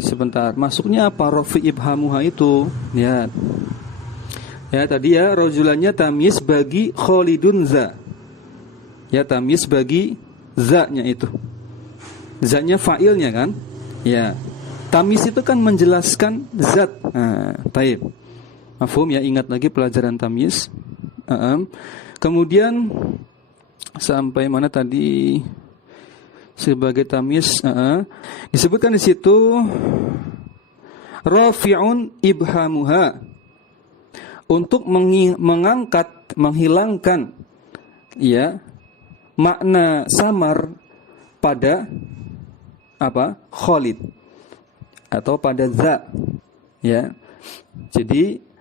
Sebentar, masuknya apa? Rafi ibhamuha itu. Lihat. Ya, tadi ya rojulannya tamyiz bagi Khalidun za. Ya, tamyiz bagi za-nya itu. Za-nya fa'ilnya kan? Ya. Tamyiz itu kan menjelaskan zat. Nah, taib. Mafhum ya, ingat lagi pelajaran tamyiz. Kemudian sampai mana tadi? Sebagai tamyiz, disebutkan di situ rafi'un ibhamuha, untuk mengangkat, menghilangkan ya makna samar pada apa? Khalid atau pada za ya. Jadi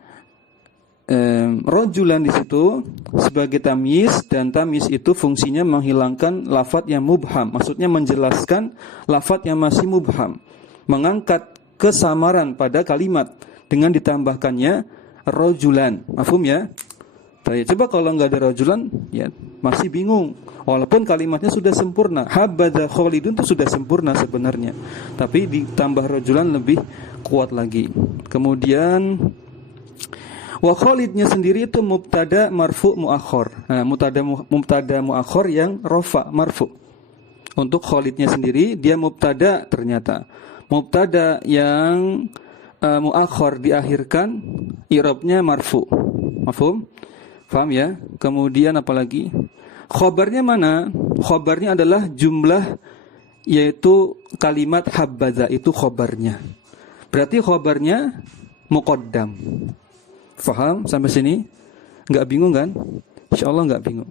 rojulan di situ sebagai tamyiz, dan tamyiz itu fungsinya menghilangkan lafadz yang mubham, maksudnya menjelaskan lafadz yang masih mubham, mengangkat kesamaran pada kalimat dengan ditambahkannya rojulan. Mafhum ya? Coba kalau nggak ada rojulan, ya masih bingung. Walaupun kalimatnya sudah sempurna, habadza Khalidun itu sudah sempurna sebenarnya, tapi ditambah rojulan lebih kuat lagi. Kemudian wa Khalidnya sendiri itu mubtada marfu muakhor. Nah, mubtada muakhor yang rofa marfu. Untuk Khalidnya sendiri dia mubtada ternyata. Mubtada yang muakhor diakhirkan, i'rabnya marfu. Mafhum? Paham ya? Kemudian apalagi? Khobarnya mana? Khobarnya adalah jumlah, yaitu kalimat habbaza itu khobarnya. Berarti khobarnya muqaddam. Faham sampai sini? Enggak bingung kan? Insyaallah enggak bingung.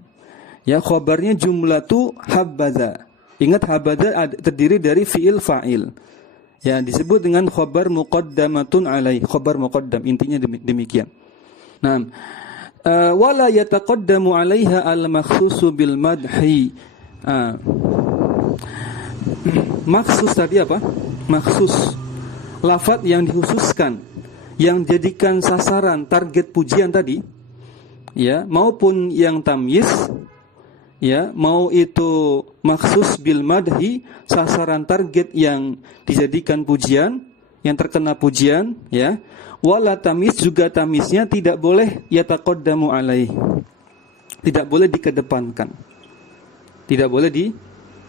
Ya, khabarnya jumlah tu habbaza. Ingat habbaza terdiri dari fiil fa'il. Ya, disebut dengan khabar muqaddamatun alai, khabar muqaddam, intinya demikian. Nah, wala yataqaddamu 'alaiha al-makhsusu bil madhi. Maksus tadi apa? Maksus. Lafadz yang dikhususkan, yang jadikan sasaran target pujian tadi, ya, maupun yang tamyiz, ya, mau itu maksus bil madhi, sasaran target yang dijadikan pujian, yang terkena pujian, ya. Wala tamyiz, juga tamyiznya tidak boleh yataqaddamu alaih, tidak boleh dikedepankan, tidak boleh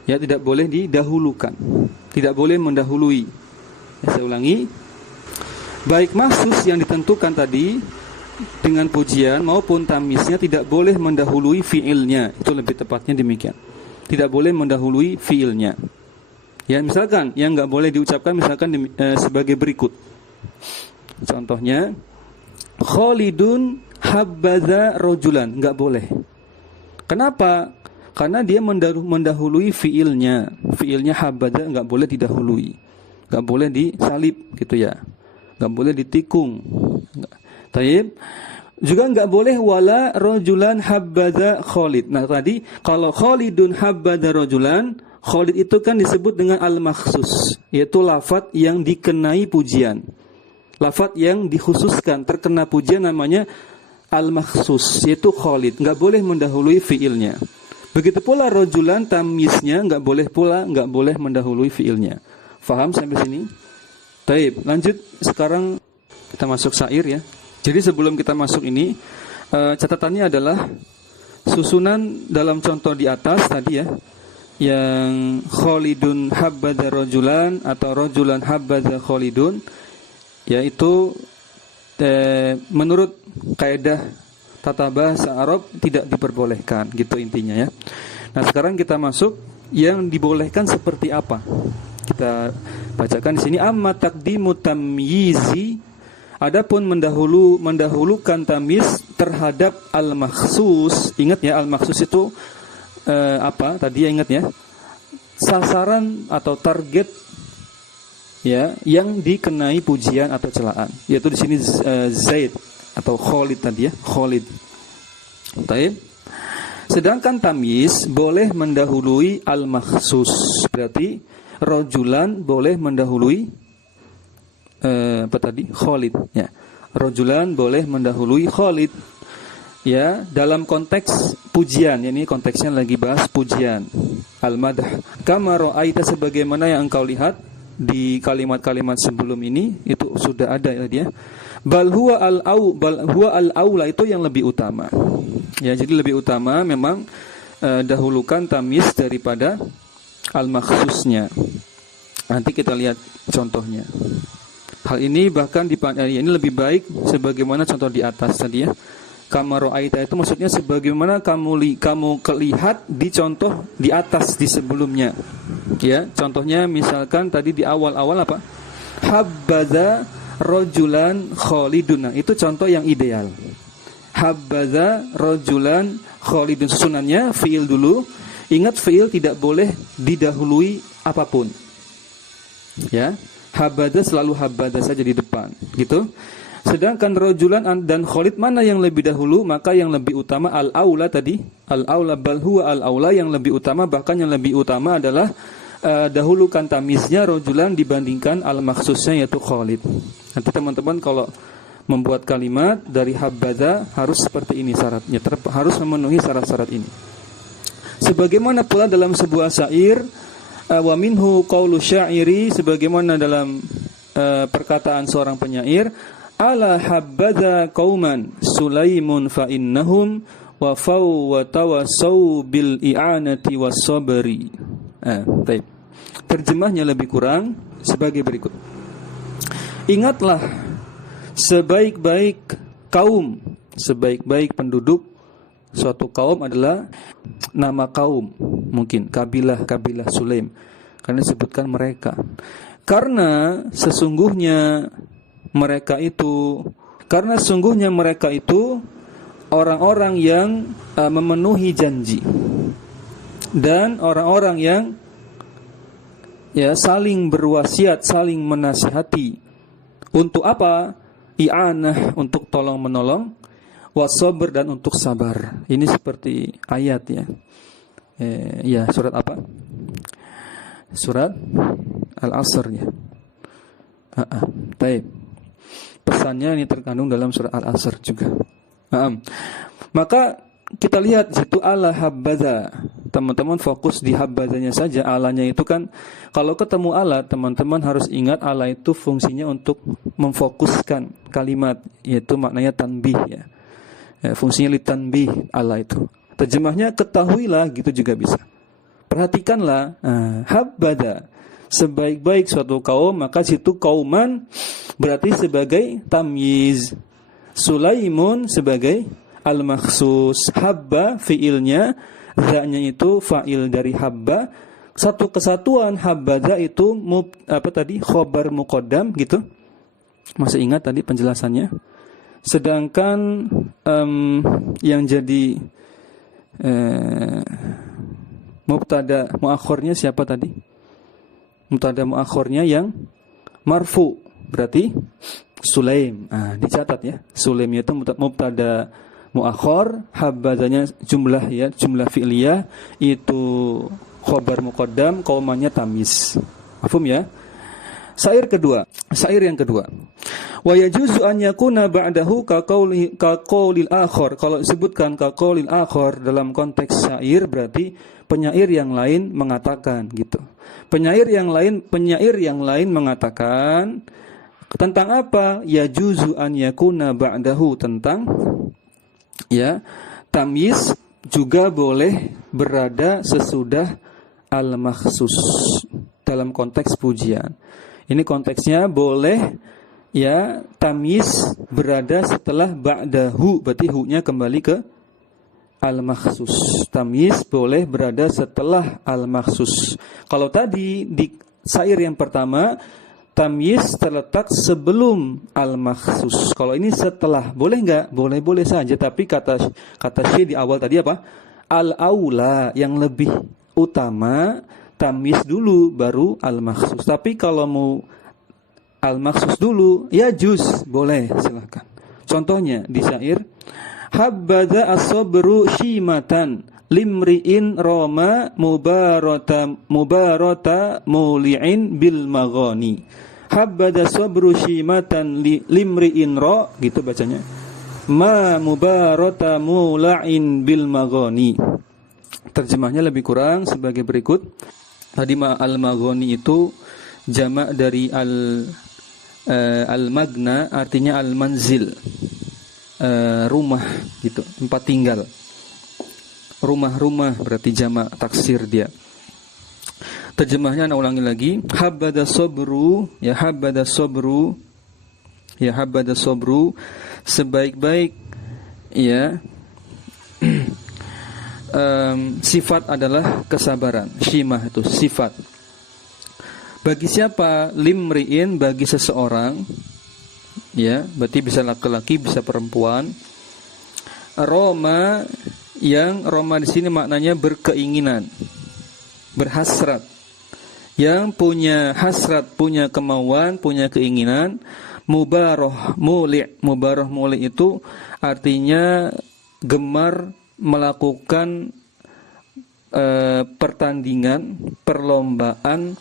tidak boleh didahulukan, tidak boleh mendahului. Ya, saya ulangi. Baik maksus yang ditentukan tadi dengan pujian maupun tamyiznya tidak boleh mendahului fiilnya. Itu lebih tepatnya demikian. Tidak boleh mendahului fiilnya. Ya, misalkan yang enggak boleh diucapkan misalkan sebagai berikut. Contohnya Khalidun habbaza rajulan, enggak boleh. Kenapa? Karena dia mendahului fiilnya. Fiilnya habbaza enggak boleh didahului. Enggak boleh disalib gitu ya. Enggak boleh ditikung. Taib. Juga enggak boleh wala rajulan habbaza Khalid. Nah, tadi kalau Khalidun habbaza rajulan, Khalid itu kan disebut dengan al-makhsus, yaitu lafadz yang dikenai pujian. Lafadz yang dikhususkan, terkena pujian, namanya al-makhsus, yaitu Khalid. Enggak boleh mendahului fiilnya. Begitu pula rajulan, tamyiznya enggak boleh mendahului fiilnya. Faham sampai sini? Taib. Lanjut sekarang kita masuk syair ya. Jadi sebelum kita masuk ini, catatannya adalah susunan dalam contoh di atas tadi ya, yang Khalidun habbaza rajulan atau rajulan habbaza Khalidun, yaitu menurut kaidah tata bahasa Arab tidak diperbolehkan, gitu intinya ya. Nah, sekarang kita masuk yang dibolehkan seperti apa. Kita bacakan di sini, amma taqdimu tamyizi, adapun mendahulukan tamyiz terhadap al-makhsus. Ingat ya, al-makhsus itu apa? Tadi ya, ingat ya. Sasaran atau target ya yang dikenai pujian atau celaan. Yaitu di sini Zaid atau Khalid tadi ya, Khalid. Baik. Sedangkan tamyiz boleh mendahului al-makhsus. Berarti rajulan boleh mendahului apa tadi? Khalid ya. Rajulan boleh mendahului Khalid. Ya, dalam konteks pujian, ini konteksnya lagi bahas pujian. Al-madah. Kama ra'aita, sebagaimana yang engkau lihat, di kalimat-kalimat sebelum ini itu sudah ada ya dia. Bal huwa al-aula itu yang lebih utama. Ya, jadi lebih utama memang dahulukan tamyiz daripada al-makhsusnya. Nanti kita lihat contohnya. Hal ini bahkan ini lebih baik sebagaimana contoh di atas tadi ya. Kama ra'aita itu maksudnya sebagaimana kamu lihat di contoh di atas di sebelumnya. Ya, contohnya misalkan tadi di awal-awal apa? Habbaza rajulan khalidun. Nah, itu contoh yang ideal. Habbaza rajulan khalidun, susunannya fiil dulu. Ingat fiil tidak boleh didahului apapun. Ya, habbaza selalu habbaza saja di depan, gitu. Sedangkan rajulan dan khalid mana yang lebih dahulu? Maka yang lebih utama al-aula tadi. Al-aula bal huwa al-aula, yang lebih utama, bahkan yang lebih utama adalah dahulukan tamiznya rajulan dibandingkan al-makhsusnya yaitu khalid. Nanti teman-teman kalau membuat kalimat dari habbaza harus seperti ini syaratnya, harus memenuhi syarat-syarat ini. Sebagaimana pula dalam sebuah syair, wa minhu qaulu syairi, sebagaimana dalam perkataan seorang penyair, ala habbaza qauman sulaimun fa innahum wa faw wa tawasaw bil i'anati was sabri. Baik. Terjemahnya lebih kurang sebagai berikut. Ingatlah sebaik-baik kaum, sebaik-baik penduduk suatu kaum adalah nama kaum, mungkin kabilah Sulaim, karena disebutkan mereka. Karena sesungguhnya mereka itu orang-orang yang memenuhi janji dan orang-orang yang ya saling berwasiat, saling menasihati. Untuk apa? I'anah, untuk tolong menolong, wasabr, dan untuk sabar. Ini seperti ayat ya. Ya, surat apa? Surat Al-Asr ya. Baik. Pesannya ini terkandung dalam surat Al-Asr juga. Maka kita lihat situ ala habbaza. Teman-teman fokus di habbazanya saja. Alanya itu kan, kalau ketemu ala, teman-teman harus ingat ala itu fungsinya untuk memfokuskan kalimat, yaitu maknanya tanbih ya. Fungsinya litanbih ala itu. Terjemahnya ketahuilah, gitu juga bisa. Perhatikanlah, habbaza, sebaik-baik suatu kaum, maka situ kauman berarti sebagai tamyiz, Sulaimun sebagai al-makhsus, habba fiilnya, za-nya itu fa'il dari habba, satu kesatuan habbaza itu khobar muqaddam gitu. Masih ingat tadi penjelasannya? Sedangkan yang jadi mubtada muakhornya siapa tadi? Mubtada muakhornya yang marfu, berarti Sulaim. Dicatat ya. Sulaim itu mubtada muakhor, habbazanya jumlah ya, jumlah fi'liyah, itu khobar muqaddam, qaumannya tamyiz. Mafhum ya? Syair yang kedua. Wa yajuzu an yakuna ba'dahu ka qaulil akhar. Kalau disebutkan ka qaulil akhar dalam konteks syair berarti penyair yang lain mengatakan gitu. Penyair yang lain mengatakan tentang apa? Yajuzu an yakuna ba'dahu, tentang ya, tamyiz juga boleh berada sesudah al-makhsus dalam konteks pujian. Ini konteksnya boleh ya, tamyiz berada setelah ba'dahu, berarti hu-nya kembali ke al-makhsus. Tamyiz boleh berada setelah al-makhsus. Kalau tadi di syair yang pertama tamyiz terletak sebelum al-makhsus. Kalau ini setelah, boleh enggak? Boleh saja, tapi kata Syekh di awal tadi apa? Al-aula, yang lebih utama tamyiz dulu baru al-makhsus. Tapi kalau mau al-makhsus dulu, ya juz, boleh, silakan. Contohnya di syair, habbaza as-sabru shimatan limri'in roma mubarata muli'in bil maghani. Habbaza sabru shimatan limri'in ra, gitu bacanya. Ma mubarata mula'in bil maghani. Terjemahnya lebih kurang sebagai berikut. Tadi al-maghani itu jamak dari al-magna artinya al-manzil, rumah gitu, tempat tinggal. Rumah-rumah berarti jamak taksir dia. Terjemahnya ana ulangi lagi, habada sabru, ya habada sabru, ya habada sabru, sebaik-baik ya sifat adalah kesabaran. Shimah itu sifat. Bagi siapa? Limriin, bagi seseorang, ya berarti bisa laki-laki bisa perempuan. Roma, yang Roma di sini maknanya berkeinginan, berhasrat, yang punya hasrat, punya kemauan, punya keinginan. Mubaroh muli itu artinya gemar melakukan pertandingan, perlombaan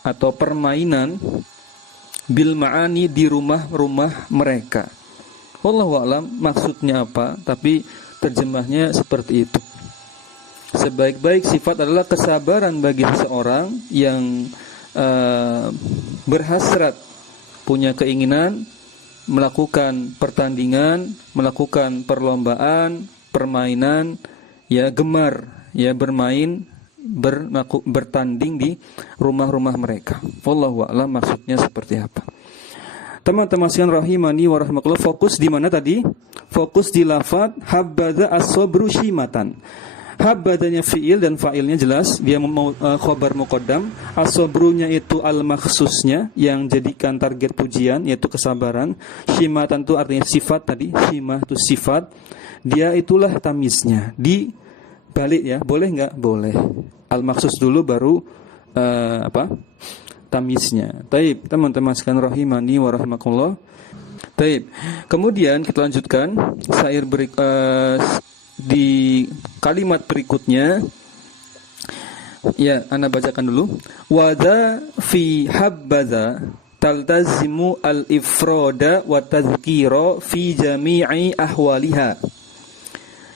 atau permainan bil ma'ani di rumah-rumah mereka. Wallahu a'lam maksudnya apa, tapi terjemahnya seperti itu. Sebaik-baik sifat adalah kesabaran bagi seseorang yang berhasrat, punya keinginan melakukan pertandingan, melakukan perlombaan, permainan, ya gemar, ya bermain, bertanding di rumah-rumah mereka. Wallahu a'lam maksudnya seperti apa. Teman-teman sekalian rahimani wa rahmatullah, fokus di mana tadi? Fokus di lafaz habadha as-sabru shimatan. Habadanya fi'il dan fa'ilnya jelas, dia khobar muqaddam. As-sabrunya itu al-makhsusnya yang jadikan target pujian yaitu kesabaran. Shimatan itu artinya sifat tadi, shimah itu sifat. Dia itulah tamiznya. Di balik ya, boleh enggak? Boleh. Al-makhsus dulu baru tamiznya. Taib, teman-teman sekalian rahimani wa rahmakumullah. Taib. Kemudian kita lanjutkan syair di kalimat berikutnya. Ya, ana bacakan dulu. Wadha fi habbaza taltazimu al-ifrada wa tadhkira fi jami'i ahwaliha.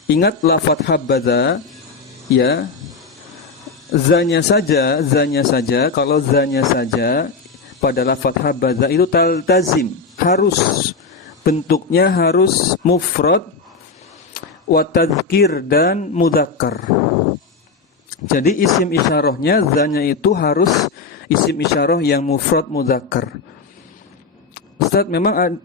Ingat lafaz habbaza, ya. Zanya saja, kalau zanya saja pada lafaz habbaza itu taltazim, harus, bentuknya harus mufrad wa tadhkir dan mudzakkar. Jadi isim isyarahnya zanya itu harus isim isyarah yang mufrad mudzakkar. Ustaz, memang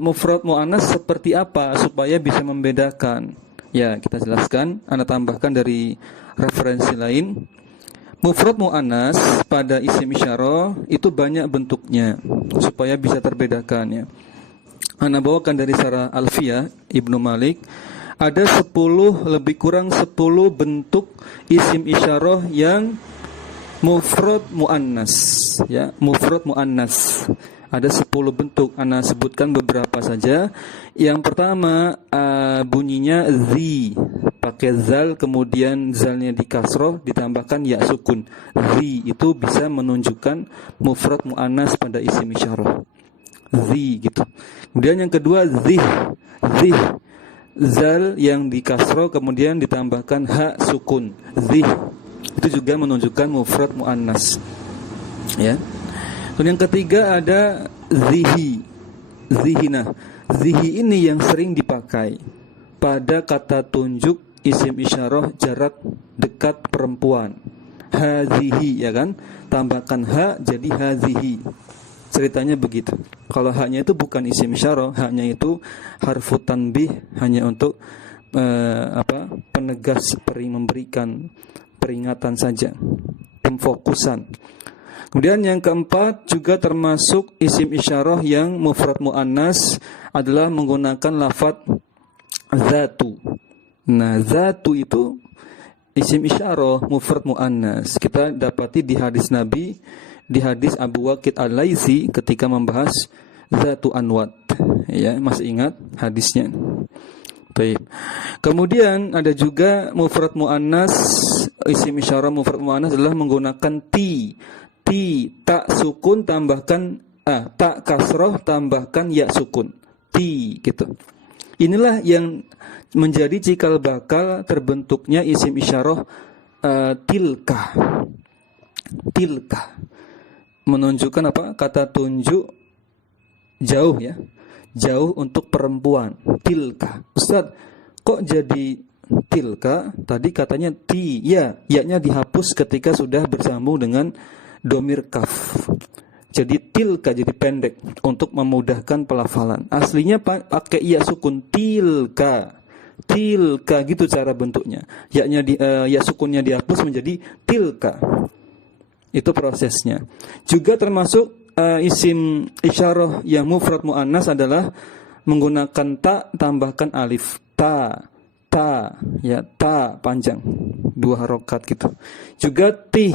mufrad muannas seperti apa supaya bisa membedakan? Ya, kita jelaskan, Anda tambahkan dari referensi lain. Mufrad muannas pada isim isyarah itu banyak bentuknya supaya bisa terbedakan ya. Anda bawakan dari Sarah Alfiyah Ibnu Malik. Ada 10, lebih kurang 10 bentuk isim isyarah yang mufrad muannas ya, mufrad muannas. Ada 10 bentuk, ana sebutkan beberapa saja. Yang pertama bunyinya zi, pakai zal, kemudian zalnya di kasroh ditambahkan ya sukun. Zi itu bisa menunjukkan mufrad muannas pada isim isyarah. Zi gitu. Kemudian yang kedua zih, zal yang di kasroh kemudian ditambahkan ha sukun. Zih itu juga menunjukkan mufrad muannas. Ya. Dan yang ketiga ada zihi, zihina. Zihi ini yang sering dipakai pada kata tunjuk isim isyarah jarak dekat perempuan. Hazihi, ya kan? Tambahkan ha jadi hazihi. Ceritanya begitu. Kalau haknya itu bukan isim isyarah, haknya itu harfu tanbih, hanya untuk penegas, memberikan peringatan saja, pemfokusan. Kemudian yang keempat juga termasuk isim isyarah yang mufrad muannas adalah menggunakan lafaz zatu. Nah, zatu itu isim isyarah mufrad muannas. Kita dapati di hadis Nabi, di hadis Abu Waqid Al-Laitsi ketika membahas zatu anwat. Ya, masih ingat hadisnya? Baik. Kemudian ada juga mufrad muannas, isim isyarah mufrad muannas adalah menggunakan ti, tak sukun tambahkan tak kasroh tambahkan ya sukun, ti gitu. Inilah yang menjadi cikal bakal terbentuknya isim isyarah tilka. menunjukkan apa? Kata tunjuk jauh ya. Jauh untuk perempuan. Tilka. Ustaz, kok jadi tilka? Tadi katanya ti. Ya, ya-nya dihapus ketika sudah bersambung dengan domir kaf. Jadi tilka jadi pendek untuk memudahkan pelafalan. Aslinya pakai ya sukun tilka. Tilka gitu cara bentuknya. Ya sukunnya dihapus menjadi tilka. Itu prosesnya. Juga termasuk isim isyarah yang mufrad muannas adalah menggunakan ta tambahkan alif. Ta ya ta panjang 2 harokat gitu. Juga tih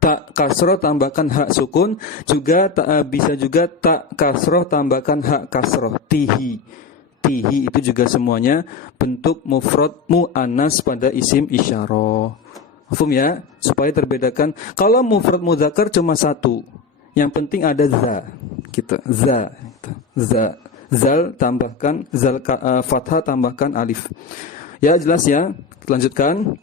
tak kasroh tambahkan hak sukun, juga bisa juga tak kasroh tambahkan hak kasroh. Tihi itu juga semuanya bentuk mufrad muannas pada isim isyarah. Paham ya? Supaya terbedakan. Kalau mufrad mudzakkar cuma satu, yang penting ada za gitu. Za zal tambahkan fathah tambahkan alif. Ya jelas ya. Lanjutkan.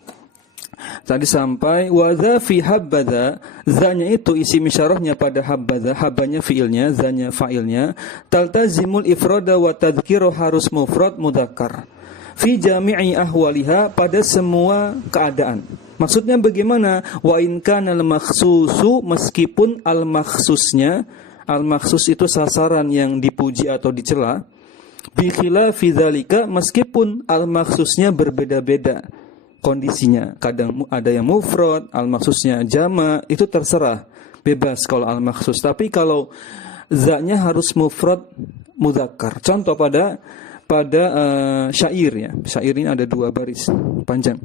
Tadi sampai wadza fi habbadza, zanya itu isim isyarahnya pada habbadza, habanya fiilnya, zanya fa'ilnya, taltazimul ifrada wa tadhkiru harus mufrad mudzakkar fi jami'i ahwaliha, pada semua keadaan. Maksudnya bagaimana? Wa in kana al-makhsusu, meskipun al-makhsusnya, al-makhsus itu sasaran yang dipuji atau dicela, bi khilafi dzalika, meskipun al-makhsusnya berbeda-beda kondisinya, kadang ada yang mufrad, al-makhsusnya jama, itu terserah, bebas kalau al-makhsus. Tapi kalau za-nya harus mufrad mudzakkar. Contoh pada syair ya. Syair ini ada 2 baris panjang.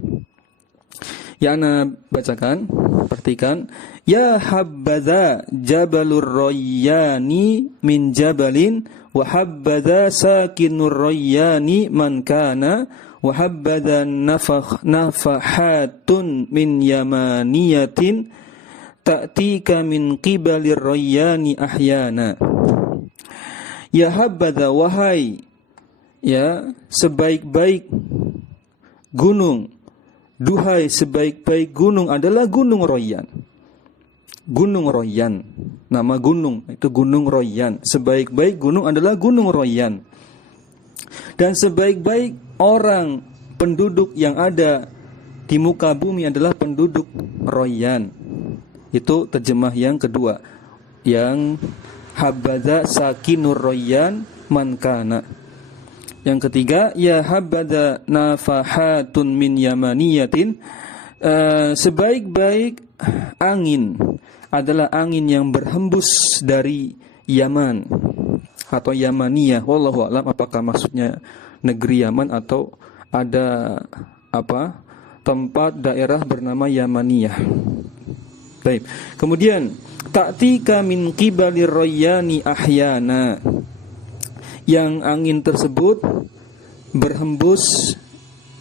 Ya ana bacakan, perhatikan. Ya habbaza jabalur rayyani min jabalin wa habbaza sakinur rayyani man kana wa habbaza nafahatun min yamaniyatin ta'tika min qibalir rayyani ahyana. Ya habbaza, wahai ya sebaik-baik gunung, duhai sebaik-baik gunung adalah gunung Royan. Gunung Royan, nama gunung itu gunung Royan. Sebaik-baik gunung adalah gunung Royan. Dan sebaik-baik orang penduduk yang ada di muka bumi adalah penduduk Royan. Itu terjemah yang kedua. Yang habbaza sakinur Royan man kana. Yang ketiga, ya habbaza nafahatun min yamaniyatin, sebaik-baik angin adalah angin yang berhembus dari Yaman atau Yamaniyah. Wallahu a'lam apakah maksudnya negeri Yaman atau ada tempat daerah bernama Yamaniyah. Baik. Kemudian ta'tika min qibalir rayyani ahyana, yang angin tersebut berhembus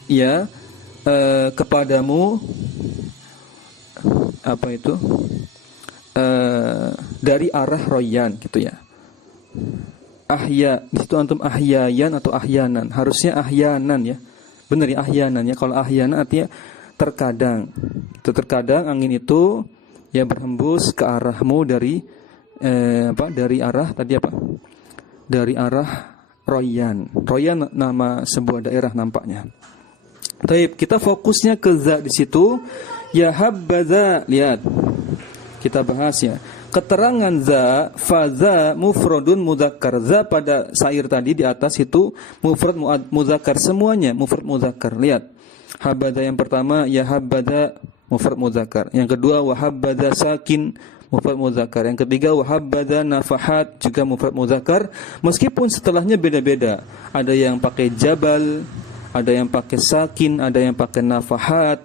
ya kepadamu dari arah Royan gitu ya. Ahya, di situ antum ahyayan atau ahyanan. Harusnya ahyanan ya. Benar ya, ahyanan ya. Kalau ahyanan artinya terkadang. Itu terkadang angin itu ya berhembus ke arahmu dari dari arah tadi apa? Dari arah Royan. Royan nama sebuah daerah nampaknya. Baik, kita fokusnya ke za di situ. Ya habbaza, lihat. Kita bahas ya. Keterangan za, faza mufradun mudzakkar. Za pada syair tadi di atas itu mufrad mudzakkar, semuanya mufrad mudzakkar. Lihat. Habbaza yang pertama ya habbaza mufrad mudzakkar. Yang kedua wa habbaza sakin mufrad mudzakkar. Yang ketiga wa habbaza nafahat juga mufrad mudzakkar. Meskipun setelahnya beda-beda. Ada yang pakai jabal, ada yang pakai sakin, ada yang pakai nafahat,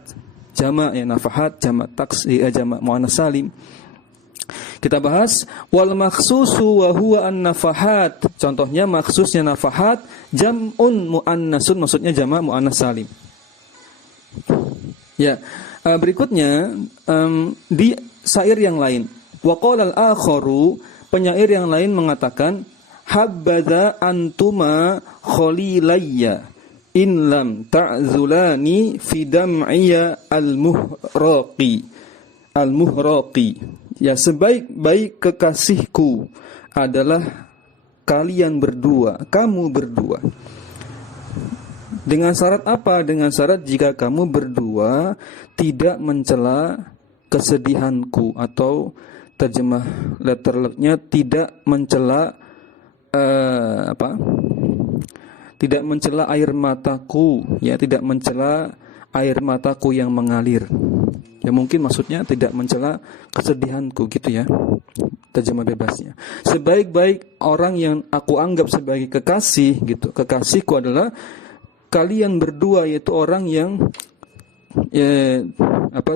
jamak ya nafahat, jamak taksir, jamak muannas salim. Kita bahas wal makhsusu wa huwa an-nafahat. Contohnya makhsusnya nafahat jam'un muannasun, maksudnya jamak muannas salim. Ya, berikutnya di syair yang lain. Wa qala al-akharu, penyair yang lain mengatakan habbaza antuma khalilayya in lam ta'zulani fi dam'iyya al-muhraqi. Ya, sebaik-baik kekasihku adalah kalian berdua, kamu berdua. Dengan syarat apa? Dengan syarat jika kamu berdua tidak mencela kesedihanku, atau terjemah letternya tidak mencela tidak mencela air mataku, ya, tidak mencela air mataku yang mengalir. Ya, mungkin maksudnya tidak mencela kesedihanku gitu ya, terjemah bebasnya. Sebaik-baik orang yang aku anggap sebagai kekasih gitu, kekasihku adalah kalian berdua, yaitu orang yang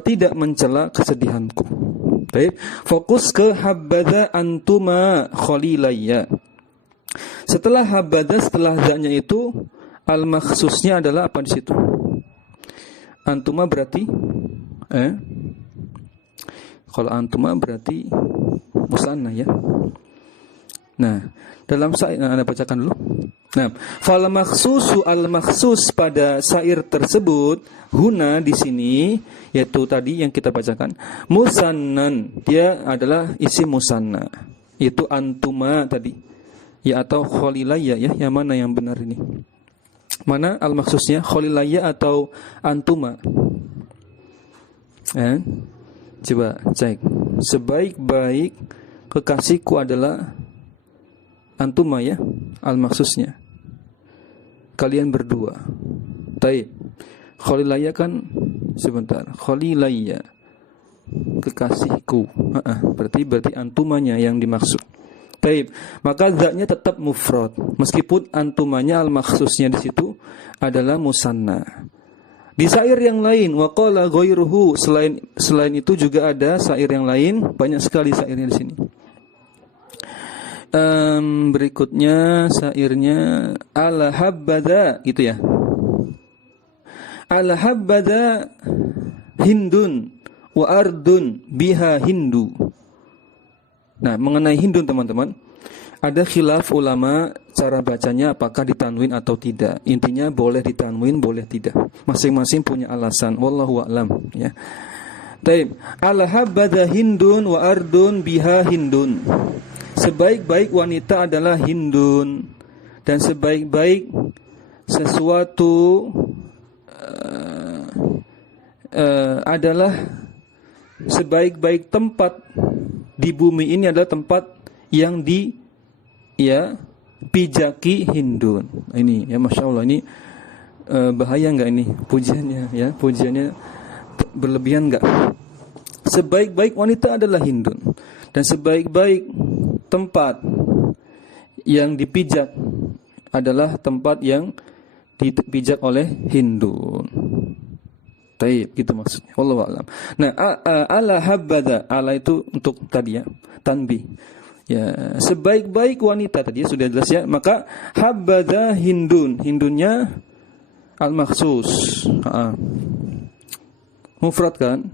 tidak mencela kesedihanku. Baik, fokus ke habadha antuma khalilayya. Setelah habadha, setelah zaknya itu al-makhsusnya adalah apa di situ? Antuma berarti kalau antuma berarti musanna ya. Nah, dalam syair Anda bacakan dulu. Nah, fal makhsusu al-makhsus pada syair tersebut huna di sini, yaitu tadi yang kita bacakan, musannan, dia adalah isim musanna. Itu antuma tadi. Ya, atau khalilayya ya, yang mana yang benar ini? Mana al-makhsusnya, khalilayya atau antuma? Coba cek. Sebaik-baik kekasihku adalah antuma ya, al-makhsusnya kalian berdua. Taib. Khalilayya kan sebentar. Khalilayya kekasihku. Berarti antumanya yang dimaksud. Taib. Maka zatnya tetap mufrad meskipun antumanya al-makhsusnya di situ adalah musanna. Di syair yang lain, waqala ghairuhu, selain itu juga ada syair yang lain, banyak sekali syairnya di sini. Berikutnya syairnya ala habbadha gitu ya. Ala habbadha hindun wa ardun biha hindu. Nah, mengenai hindun teman-teman, ada khilaf ulama cara bacanya apakah ditanwin atau tidak. Intinya boleh ditanwin, boleh tidak. Masing-masing punya alasan. Wallahu a'lam ya. Taib. Ala habbadha hindun wa ardun biha hindun. Sebaik-baik wanita adalah hindun, dan sebaik-baik sesuatu adalah sebaik-baik tempat di bumi ini adalah tempat yang pijaki hindun. Ini ya, masya Allah, ini bahaya nggak ini pujiannya ya, pujiannya berlebihan nggak? Sebaik-baik wanita adalah hindun, dan sebaik-baik tempat yang dipijak adalah tempat yang dipijak oleh hindun. Taib, gitu maksudnya. Wallahu a'lam. Nah, ala habbadha, ala itu untuk tadi ya, tanbih. Ya, sebaik-baik wanita tadi sudah jelas ya. Maka habbadha hindun, hindunnya al-makhsus. Mufrad kan?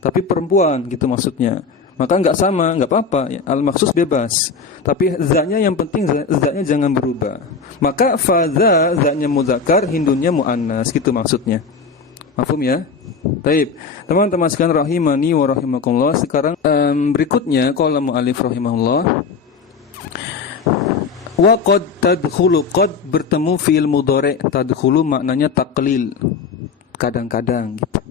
Tapi perempuan gitu maksudnya. Maka enggak sama, enggak apa-apa ya. Al-makhsus bebas. Tapi zatnya yang penting, zatnya jangan berubah. Maka fadha zatnya mudzakkar, hindunnya muannas, gitu maksudnya. Mafhum ya? Baik. Teman-teman sekalian rahimani wa rahimakumullah. Sekarang berikutnya qala mu'allif rahimahullah. Wa qad tadkhulu, qad bertemu fi'il mudhari'. Tadkhulu maknanya taqlil. Kadang-kadang gitu.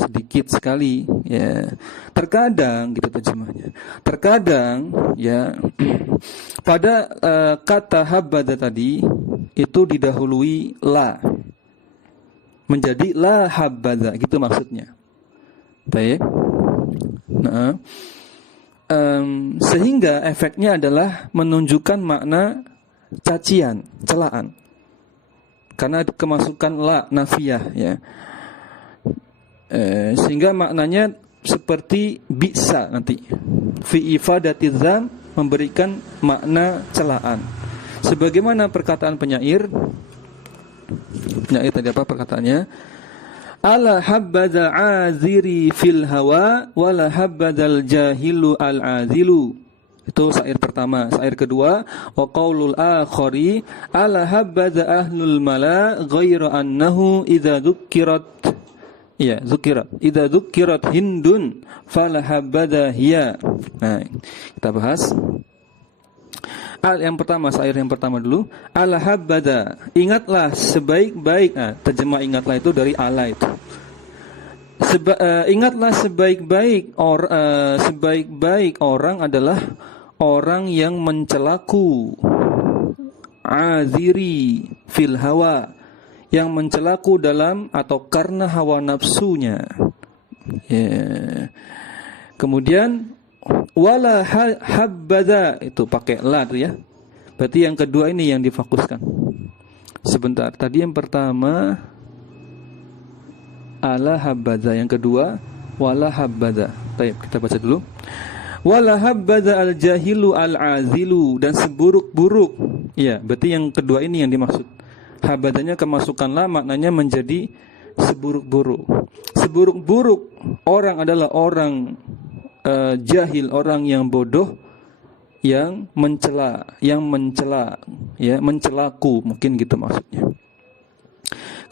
Sedikit sekali ya. Terkadang gitu terjemahnya. Terkadang ya pada kata habbada tadi itu didahului la, menjadi la habbada gitu maksudnya. Baik. Nah, sehingga efeknya adalah menunjukkan makna cacian, celaan. Karena kemasukan la nafiyah ya. Sehingga maknanya seperti bisa nanti fi ifadati dzam, memberikan makna celaan. Sebagaimana perkataan penyair tadi apa perkataannya? Ala habbadha aziri fil hawa wala habbadal jahilu al azilu. Itu syair pertama. Syair kedua, wa qaulul akhari ala habbadha ahlul mala ghairu annahu idza dzukkirat Iya, zukirat. Idza dzukirat Hindun falahabada hiya. Nah, kita bahas. Yang pertama, syair yang pertama dulu. Alahabada, ingatlah sebaik-baik. Nah, terjemah ingatlah itu dari ala itu. Ingatlah sebaik-baik orang adalah orang yang mencelaku. Aziri fil hawa, yang mencelaku dalam atau karena hawa nafsunya. Kemudian wala habbada, itu pakai la tuh ya. Berarti yang kedua ini yang difokuskan. Sebentar, tadi yang pertama ala habbada, yang kedua wala habbada. Baik, kita baca dulu. Wala habbada al jahilu al azilu, dan seburuk-buruk. Ya, berarti yang kedua ini yang dimaksud. Habadanya kemasukanlah, maknanya menjadi seburuk-buruk. Seburuk-buruk orang adalah orang jahil, orang yang bodoh, yang mencela, ya, mencelaku, mungkin gitu maksudnya.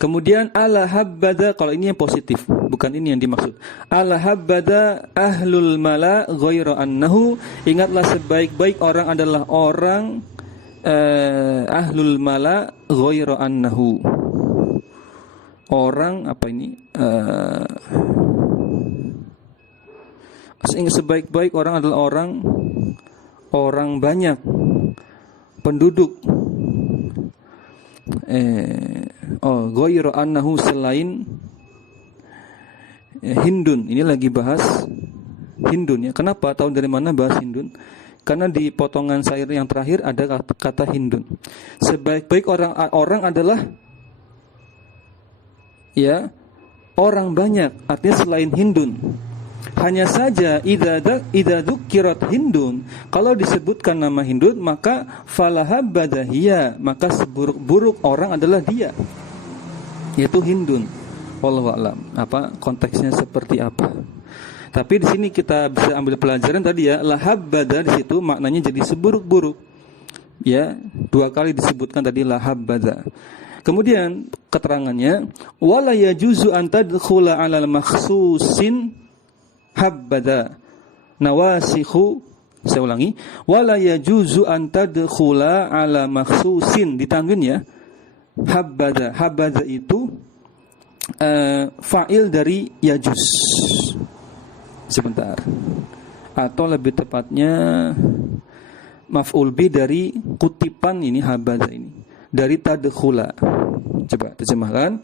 Kemudian ala habbada, kalau ini yang positif, bukan ini yang dimaksud. Ala habbada ahlul mala ghairu annahu, ingatlah sebaik-baik orang adalah orang ahlul mala ghairu annahu. Orang apa ini? Sebaik-baik orang adalah orang banyak penduduk. Ghairu annahu, selain Hindun. Ini lagi bahas Hindun ya. Kenapa? Tahu dari mana bahas Hindun? Karena di potongan syair yang terakhir ada kata Hindun. Sebaik-baik orang adalah ya orang banyak, artinya selain Hindun. Hanya saja idza dzukirat Hindun, kalau disebutkan nama Hindun maka falahabada hiya, maka seburuk-buruk orang adalah dia, yaitu Hindun. Wallahu a'lam. Apa konteksnya seperti apa? Tapi di sini kita bisa ambil pelajaran tadi ya, lahabbada di situ maknanya jadi seburuk-buruk. Ya, 2 kali disebutkan tadi lahabbada. Kemudian keterangannya wala yajuzu an tadkhula 'alal makhsusin habbada nawasikhu. Saya ulangi, wala yajuzu an tadkhula 'ala makhsusin, ditanwin ya. Habbada itu fa'il dari yajuz. Sebentar. Atau lebih tepatnya maf'ul bi dari kutipan ini, habada ini, dari tadkhula. Coba terjemahkan.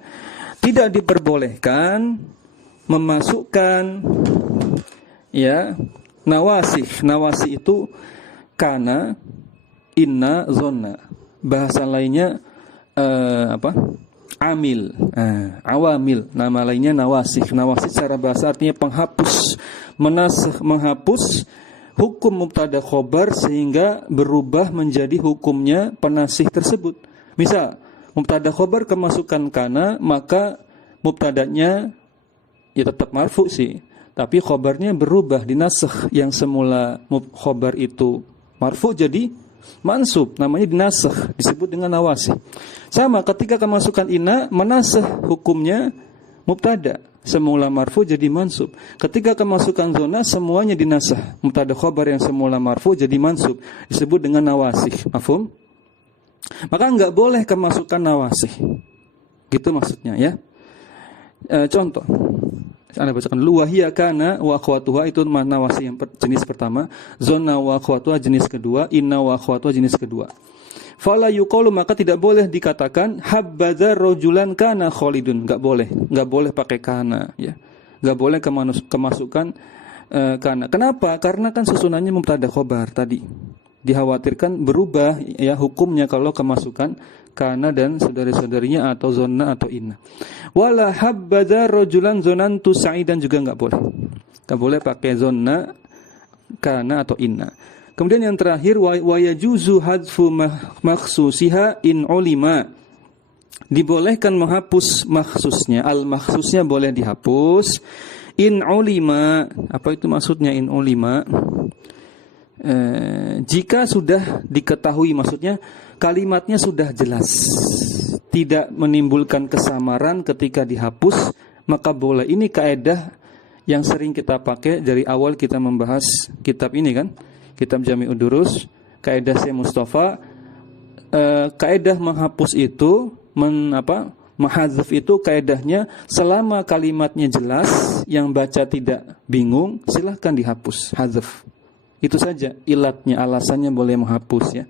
Tidak diperbolehkan memasukkan ya nawasih. Nawasih itu kana, inna, zonna. Bahasa lainnya amil, awamil, nama lainnya nawasih. Nawasih secara bahasa artinya penghapus, menghapus hukum mubtada khobar sehingga berubah menjadi hukumnya penasih tersebut. Misal mubtada khobar kemasukan kana, maka mubtadanya ya tetap marfu sih, tapi khobarnya berubah, dinasakh. Yang semula khobar itu marfu jadi mansub, namanya dinasakh, disebut dengan nawasih. Sama ketika kemasukan inna, menasakh hukumnya mubtada, semula marfu jadi mansub. Ketika kemasukan zona, semuanya dinasakh, mubtada khobar yang semula marfu jadi mansub, disebut dengan nawasih. Mafhum? Maka enggak boleh kemasukan nawasih, gitu maksudnya ya. Contoh Anda bacakan dulu. Wahia kana wa akhwatuha, itu nawasih yang jenis pertama. Zona wa akhwatuha jenis kedua. Inna wa akhwatuha jenis kedua. Fala yuqalu, maka tidak boleh dikatakan habbadza rajulan kana Khalidun. Enggak boleh pakai kana ya. Enggak boleh kemasukan kana. Kenapa? Karena kan susunannya mubtada khobar tadi. Dikhawatirkan berubah ya hukumnya kalau kemasukan kana dan saudari-saudarinya atau zonna atau inna. Wala habbadza rajulan zonantu sa'idan, juga enggak boleh. Enggak boleh pakai zonna, kana atau inna. Kemudian yang terakhir wa yajuzu hadfu makhsusiha in ulima. Dibolehkan menghapus makhsusnya, al-makhsusnya boleh dihapus. In ulima, apa itu maksudnya in ulima? Jika sudah diketahui, maksudnya kalimatnya sudah jelas, tidak menimbulkan kesamaran ketika dihapus, maka boleh. Ini kaedah yang sering kita pakai dari awal kita membahas kitab ini kan, kitab Jami'ud Durus, kaedah Syekh Mustafa. Kaedah menghapus itu, menghadzaf itu kaedahnya selama kalimatnya jelas, yang baca tidak bingung, silahkan dihapus, hadzaf. Itu saja ilatnya, alasannya boleh menghapus ya.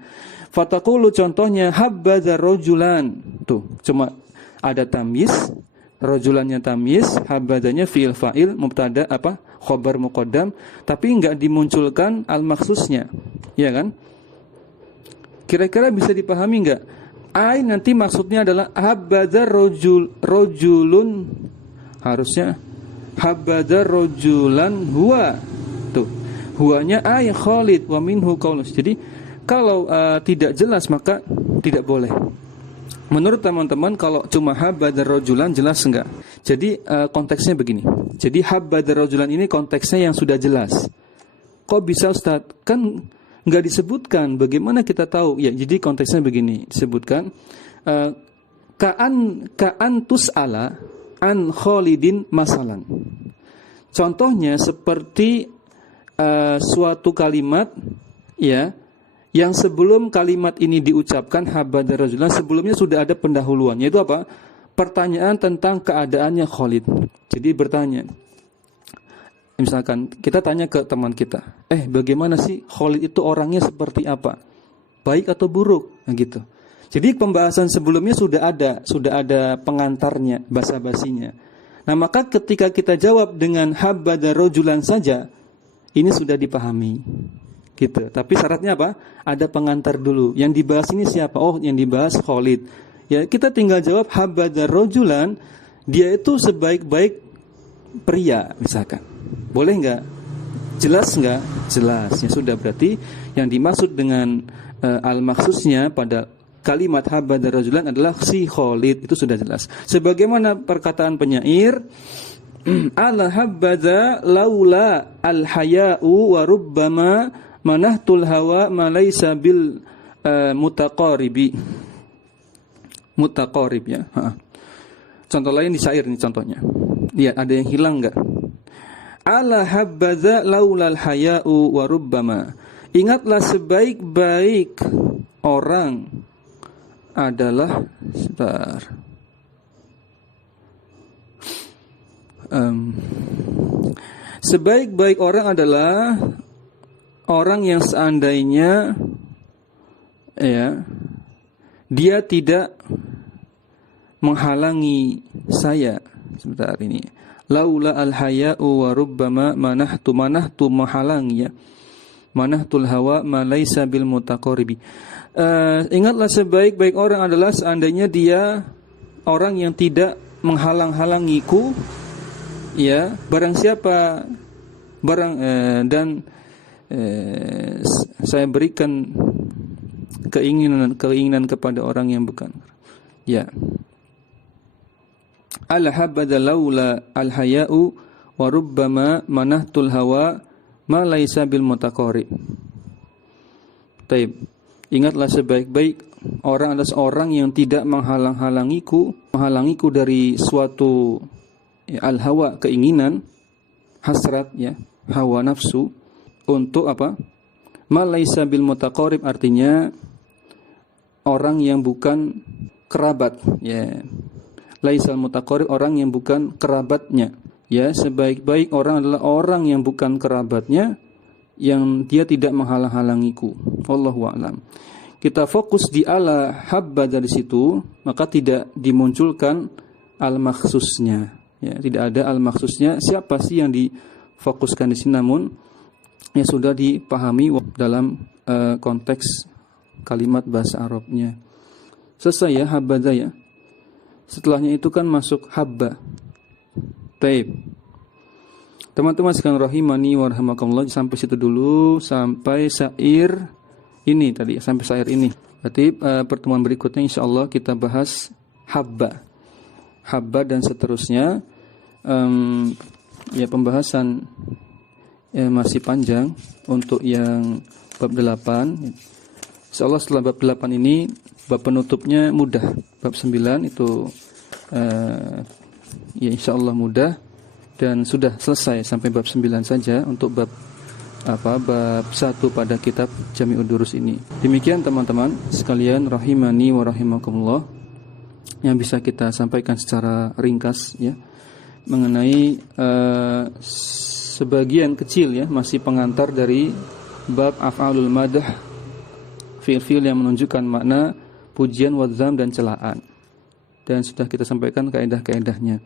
Fataqulu contohnya habadza rajulan. Tuh, cuma ada tamyiz, rajulannya tamyiz, habadzanya fi'il fa'il, mubtada khabar muqaddam, tapi enggak dimunculkan al-makhsusnya. Ya kan? Kira-kira bisa dipahami enggak? Ai nanti maksudnya adalah habadza rajulun, harusnya habadza rajulan huwa. Tuh, huwanya ay Khalid wa minhu qaulus. Jadi kalau tidak jelas maka tidak boleh. Menurut teman-teman kalau cuma habadza rajulan jelas enggak? Jadi konteksnya begini. Jadi habadza rajulan ini konteksnya yang sudah jelas. Kok bisa Ustaz? Kan enggak disebutkan. Bagaimana kita tahu? Ya, jadi konteksnya begini, disebutkan ka'an tus'ala an Khalidin masalan. Contohnya seperti suatu kalimat ya, yang sebelum kalimat ini diucapkan habadza rajulan, sebelumnya sudah ada pendahuluan, yaitu apa? Pertanyaan tentang keadaannya Khalid. Jadi bertanya, misalkan kita tanya ke teman kita, bagaimana sih Khalid itu orangnya seperti apa? Baik atau buruk? Nah, gitu. Jadi pembahasan sebelumnya sudah ada pengantarnya, basa-basinya. Nah, maka ketika kita jawab dengan habadza rajulan saja, ini sudah dipahami. Gitu. Tapi syaratnya apa? Ada pengantar dulu. Yang dibahas ini siapa? Oh, yang dibahas Khalid. Ya, kita tinggal jawab habadza rajulan, dia itu sebaik-baik pria misalkan. Boleh enggak? Jelas enggak? Jelas. Ya sudah, berarti yang dimaksud dengan al-maksusnya pada kalimat habadza rajulan adalah si Khalid, itu sudah jelas. Sebagaimana perkataan penyair, ala habadza laula al-haya'u wa rubbama manahtul hawa ma laysa bil mutaqaribi. Mutaqarib ya. Contoh lain di syair nih contohnya. Lihat ada yang hilang enggak? Ala habadza laulal haya'u wa rubbama. Ingatlah sebaik-baik orang adalah sebaik-baik orang adalah orang yang seandainya ya dia tidak menghalangi saya. Sebentar ini. Laula al-haya'u wa rubbama manahtu menghalangi ya. Manahtul hawa ma laisa bil mutaqaribi. Ingatlah sebaik-baik orang adalah seandainya dia orang yang tidak menghalang-halangiku ya, barang siapa saya berikan keinginan kepada orang yang bukan. Ya. Al-habadza laula al-haya'u wa rubbama manahtul hawa ma laisa bil mutaqarib. Taib. Ingatlah sebaik-baik orang adalah seorang yang tidak menghalangiku dari suatu al-hawa, keinginan, hasrat ya, hawa nafsu untuk apa? Ma laisa bil mutaqarib artinya orang yang bukan kerabat ya. Laisal mutaqarib orang yang bukan kerabatnya. Ya, sebaik-baik orang adalah orang yang bukan kerabatnya, yang dia tidak menghalang-halangiku. Wallahu a'lam. Kita fokus di ala habba dari situ, maka tidak dimunculkan al-makhsusnya. Ya, tidak ada al-makhsusnya. Siapa sih yang difokuskan di sini? Namun ya sudah dipahami dalam konteks kalimat bahasa Arabnya. Selesai ya habba ya. Setelahnya itu kan masuk habba. Taib. Teman-teman sekalian rahimani wa rahimakumullah, sampai situ dulu, sampai syair ini tadi, sampai syair ini. Berarti pertemuan berikutnya insyaallah kita bahas habba. Habba dan seterusnya. Ya pembahasan masih panjang untuk yang bab 8. Insyaallah setelah bab 8 ini bab penutupnya mudah. Bab 9 itu ya insyaallah mudah dan sudah selesai sampai bab 9 saja untuk bab 1 pada kitab Jami'ud Durus ini. Demikian teman-teman sekalian rahimani wa rahimakumullah yang bisa kita sampaikan secara ringkas ya mengenai sebagian kecil ya masih pengantar dari bab af'alul madah, fi'il-fi'il yang menunjukkan makna pujian, wadzam dan celaan. Dan sudah kita sampaikan kaidah-kaidahnya.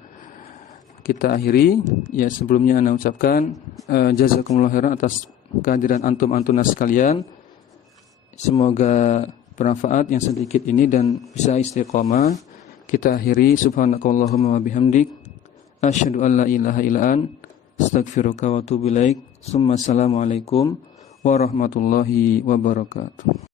Kita akhiri ya sebelumnya ana ucapkan jazakumullah khairan atas kehadiran antum-antunas sekalian. Semoga bermanfaat yang sedikit ini dan bisa istiqamah. Kita akhiri subhanakallahumma wa bihamdik asyhadu an la ilaha illa anta astaghfiruka wa atubu ilaik. Assalamualaikum warahmatullahi wabarakatuh.